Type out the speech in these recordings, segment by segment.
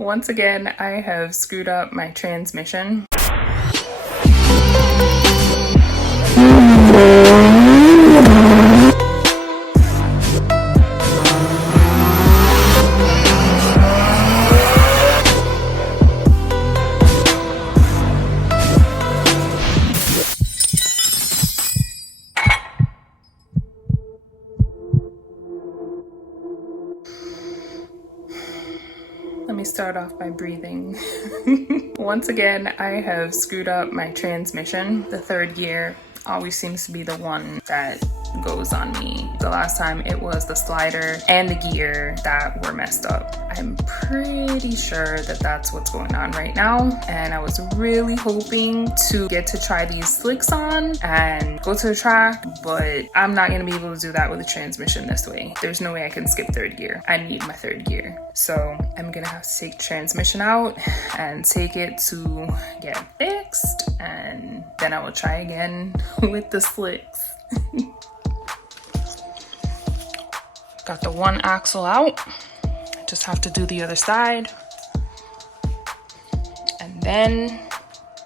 Once again, I have screwed up my transmission. Let me start off by breathing. Once again, I have screwed up my transmission. The third gear always seems to be the one that goes on me. The last time it was the slider and the gear that were messed up. I'm pretty sure that that's what's going on right now, and I was really hoping to get to try these slicks on and go to the track, but I'm not going to be able to do that with the transmission this way. There's no way I can skip third gear. I need my third gear. So I'm going to have to take the transmission out and take it to get fixed, and then I will try again with the slicks. Got the one axle out. I just have to do the other side. And then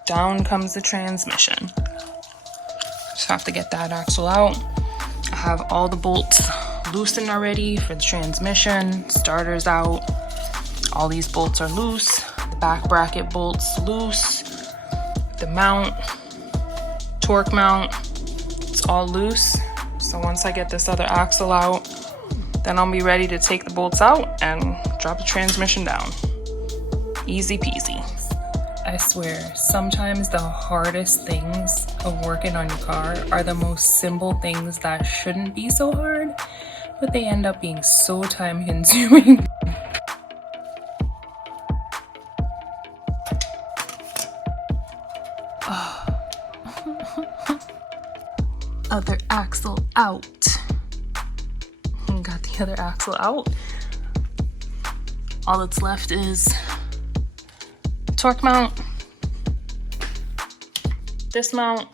down comes the transmission. Just have to get that axle out. I have all the bolts loosened already for the transmission. Starter's out. All these bolts are loose. The back bracket bolts loose. The mount, torque mount, it's all loose. So once I get this other axle out, then I'll be ready to take the bolts out and drop the transmission down. Easy peasy. I swear, sometimes the hardest things of working on your car are the most simple things that shouldn't be so hard, but they end up being so time consuming. Other axle out. Got the other axle out. All that's left is torque mount, this mount,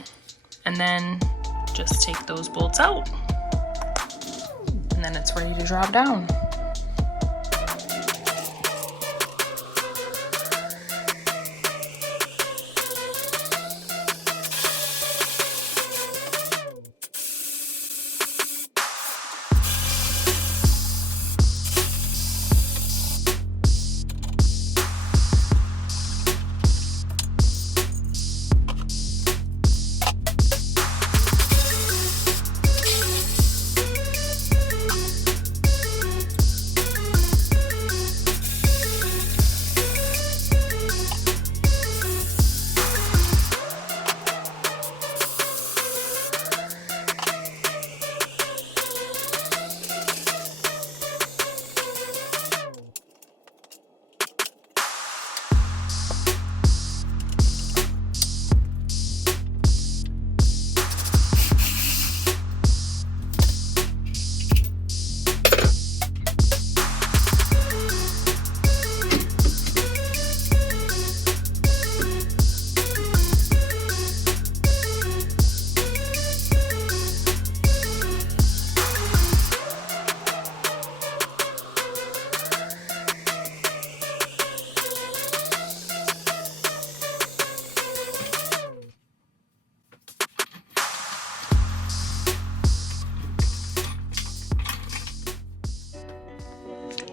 and then just take those bolts out. And then it's ready to drop down.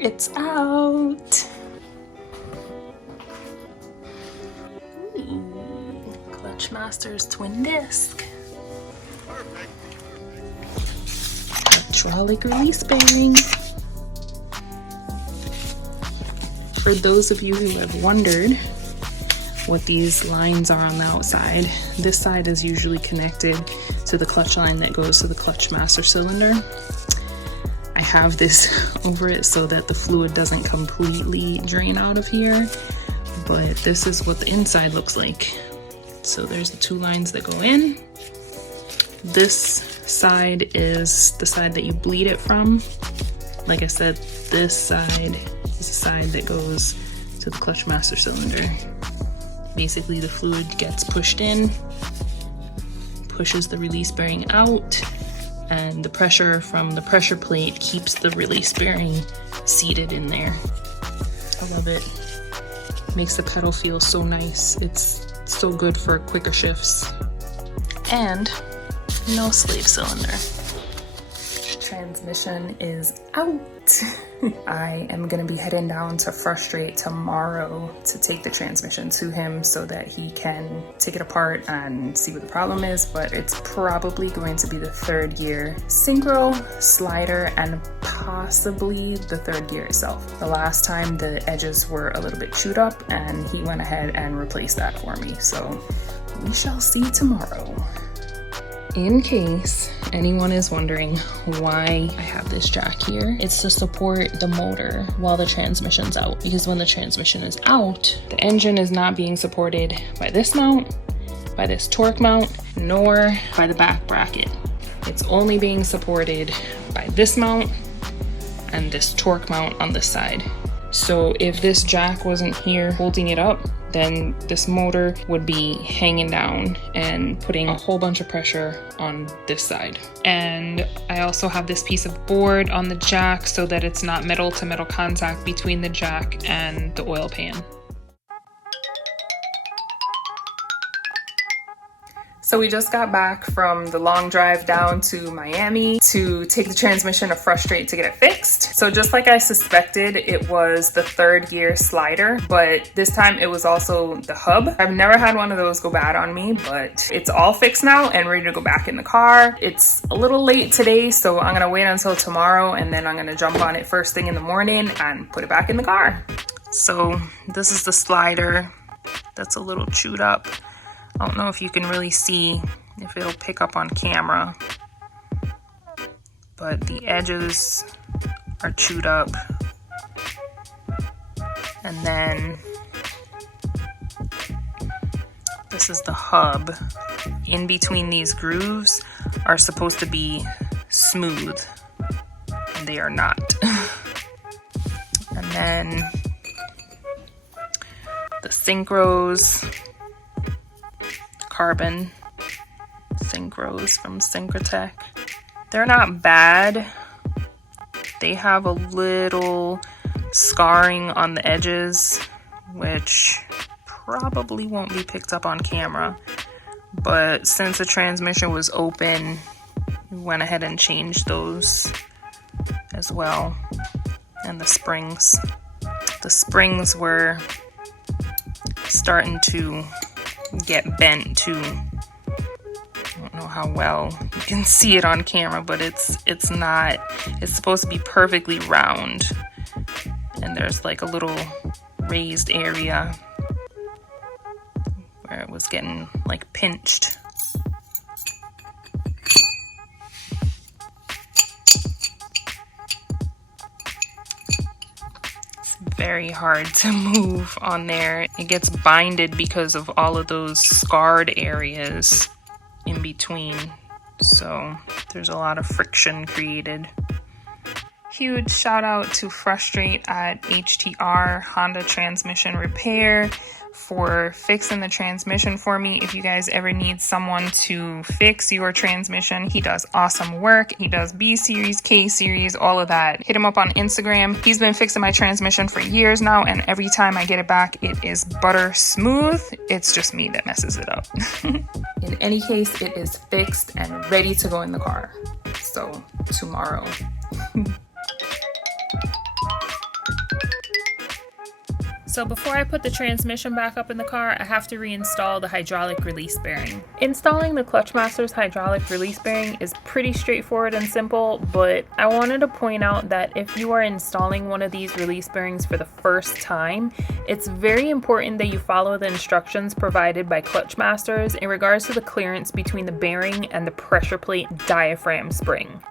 It's out. Ooh, Clutch Masters twin disc. Hydraulic release bearing. For those of you who have wondered what these lines are on the outside, this side is usually connected to the clutch line that goes to the clutch master cylinder. I have this over it so that the fluid doesn't completely drain out of here, but this is what the inside looks like. So there's the two lines that go in. This side is the side that you bleed it from. Like I said, this side is the side that goes to the clutch master cylinder. Basically, the fluid gets pushed in, pushes the release bearing out, and the pressure from the pressure plate keeps the release bearing seated in there. I love it. makes the pedal feel so nice. It's so good for quicker shifts. And no slave cylinder. Transmission is out. I am gonna be heading down to Frustrate tomorrow to take the transmission to him so that he can take it apart and see what the problem is, but it's probably going to be the third gear synchro, slider, and possibly the third gear itself. The last time the edges were a little bit chewed up and he went ahead and replaced that for me, so we shall see tomorrow. In case anyone is wondering why I have this jack here, it's to support the motor while the transmission's out, because when the transmission is out, the engine is not being supported by this mount, by this torque mount, nor by the back bracket. It's only being supported by this mount and this torque mount on this side. So if this jack wasn't here holding it up, then this motor would be hanging down and putting a whole bunch of pressure on this side. And I also have this piece of board on the jack so that it's not metal to metal contact between the jack and the oil pan. So we just got back from the long drive down to Miami to take the transmission to Frustrate to get it fixed. So just like I suspected, it was the third gear slider, but this time it was also the hub. I've never had one of those go bad on me, but it's all fixed now and ready to go back in the car. It's a little late today, so I'm gonna wait until tomorrow and then I'm gonna jump on it first thing in the morning and put it back in the car. So this is the slider that's a little chewed up. I don't know if you can really see if it'll pick up on camera, but the edges are chewed up. And then this is the hub. In between these grooves are supposed to be smooth, and they are not. And then the synchros. Carbon synchros from Synchrotech. They're not bad. They have a little scarring on the edges, which probably won't be picked up on camera. But since the transmission was open, we went ahead and changed those as well. And the springs. The springs were starting to get bent too. I don't know how well you can see it on camera, but it's supposed to be perfectly round, and there's like a little raised area where it was getting like pinched. Very hard to move on there. It gets binded because of all of those scarred areas in between. So there's a lot of friction created. Huge shout out to Frustrate at HTR Honda Transmission Repair for fixing the transmission for me. If you guys ever need someone to fix your transmission, he does awesome work. He does B series, K series, all of that. Hit him up on Instagram. He's been fixing my transmission for years now, and every time I get it back, it is butter smooth. It's just me that messes it up. In any case, it is fixed and ready to go in the car. So tomorrow. So before I put the transmission back up in the car, I have to reinstall the hydraulic release bearing. Installing the Clutchmaster's hydraulic release bearing is pretty straightforward and simple, but I wanted to point out that if you are installing one of these release bearings for the first time, it's very important that you follow the instructions provided by Clutchmasters in regards to the clearance between the bearing and the pressure plate diaphragm spring.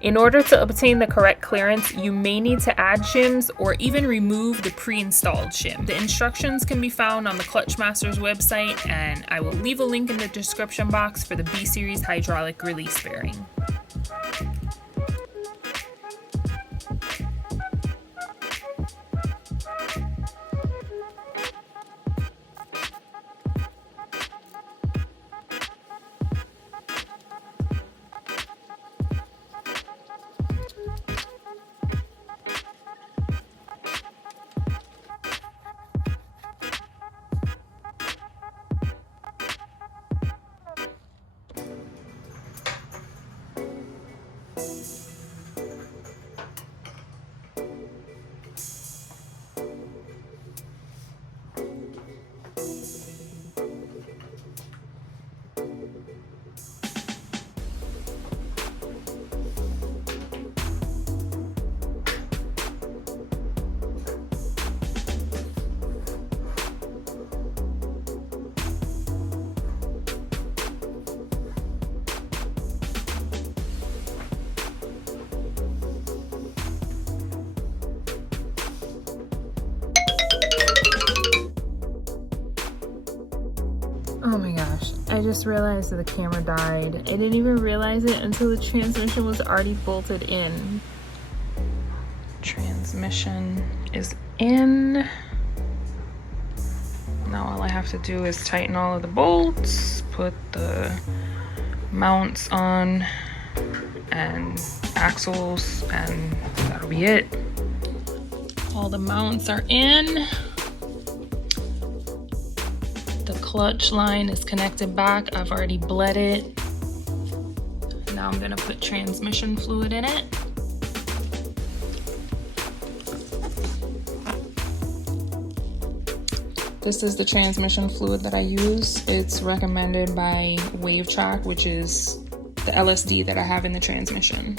In order to obtain the correct clearance, you may need to add shims or even remove the pre-installed shim. The instructions can be found on the Clutchmaster's website, and I will leave a link in the description box for the B-Series hydraulic release bearing. I just realized that the camera died. I didn't even realize it until the transmission was already bolted in. Transmission is in. Now all I have to do is tighten all of the bolts, put the mounts on and axles, and that'll be it. All the mounts are in. The clutch line is connected back. I've already bled it. Now I'm gonna put transmission fluid in it. This is the transmission fluid that I use. It's recommended by WaveTrack, which is the LSD that I have in the transmission.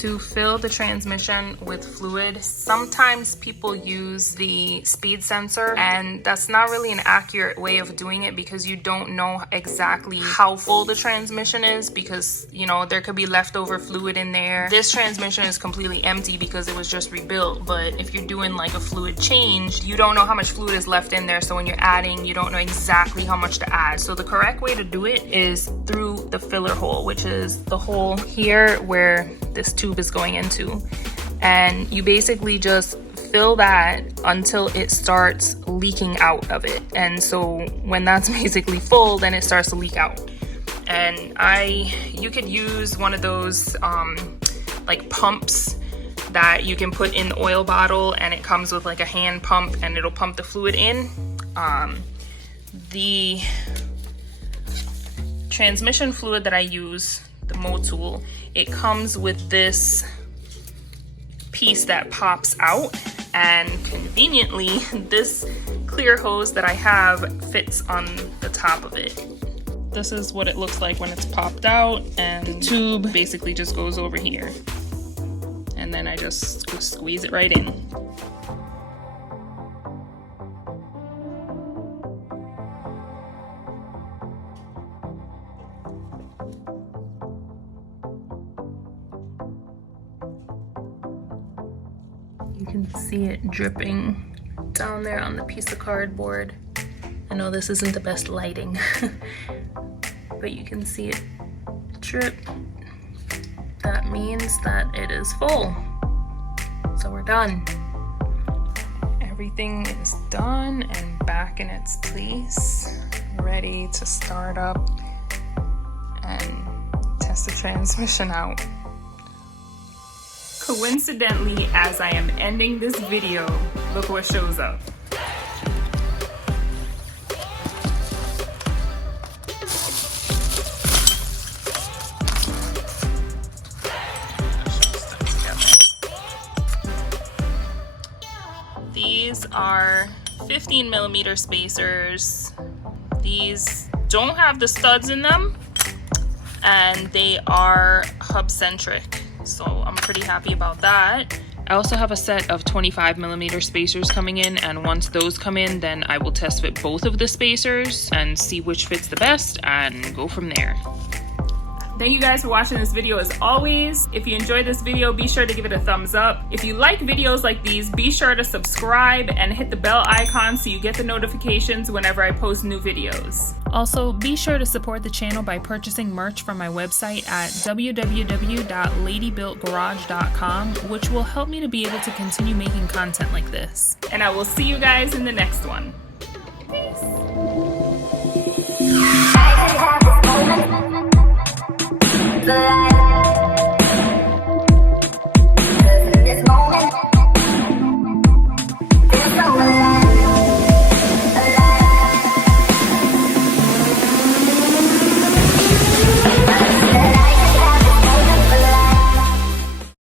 To fill the transmission with fluid, sometimes people use the speed sensor, and that's not really an accurate way of doing it because you don't know exactly how full the transmission is, because you know there could be leftover fluid in there. This transmission is completely empty because it was just rebuilt, but if you're doing like a fluid change, you don't know how much fluid is left in there, so when you're adding, you don't know exactly how much to add. So the correct way to do it is through the filler hole, which is the hole here where this tube is going into, and you basically just fill that until it starts leaking out of it. And so when that's basically full, then it starts to leak out. And you could use one of those like pumps that you can put in the oil bottle, and it comes with like a hand pump and it'll pump the fluid in. The transmission fluid that I use, the Mo tool, it comes with this piece that pops out, and conveniently this clear hose that I have fits on the top of it. This is what it looks like when it's popped out, and the tube basically just goes over here, and then I just squeeze it right in. You can see it dripping down there on the piece of cardboard. I know this isn't the best lighting, but you can see it drip. That means that it is full. So we're done. Everything is done and back in its place, ready to start up and test the transmission out. Coincidentally, as I am ending this video, look what shows up. These are 15mm spacers. These don't have the studs in them, and they are hub centric. So I'm pretty happy about that. I also have a set of 25mm spacers coming in, and once those come in, then I will test fit both of the spacers and see which fits the best and go from there. Thank you guys for watching this video as always. If you enjoyed this video, be sure to give it a thumbs up. If you like videos like these, be sure to subscribe and hit the bell icon so you get the notifications whenever I post new videos. Also, be sure to support the channel by purchasing merch from my website at www.ladybuiltgarage.com, which will help me to be able to continue making content like this. And I will see you guys in the next one. Peace. The light.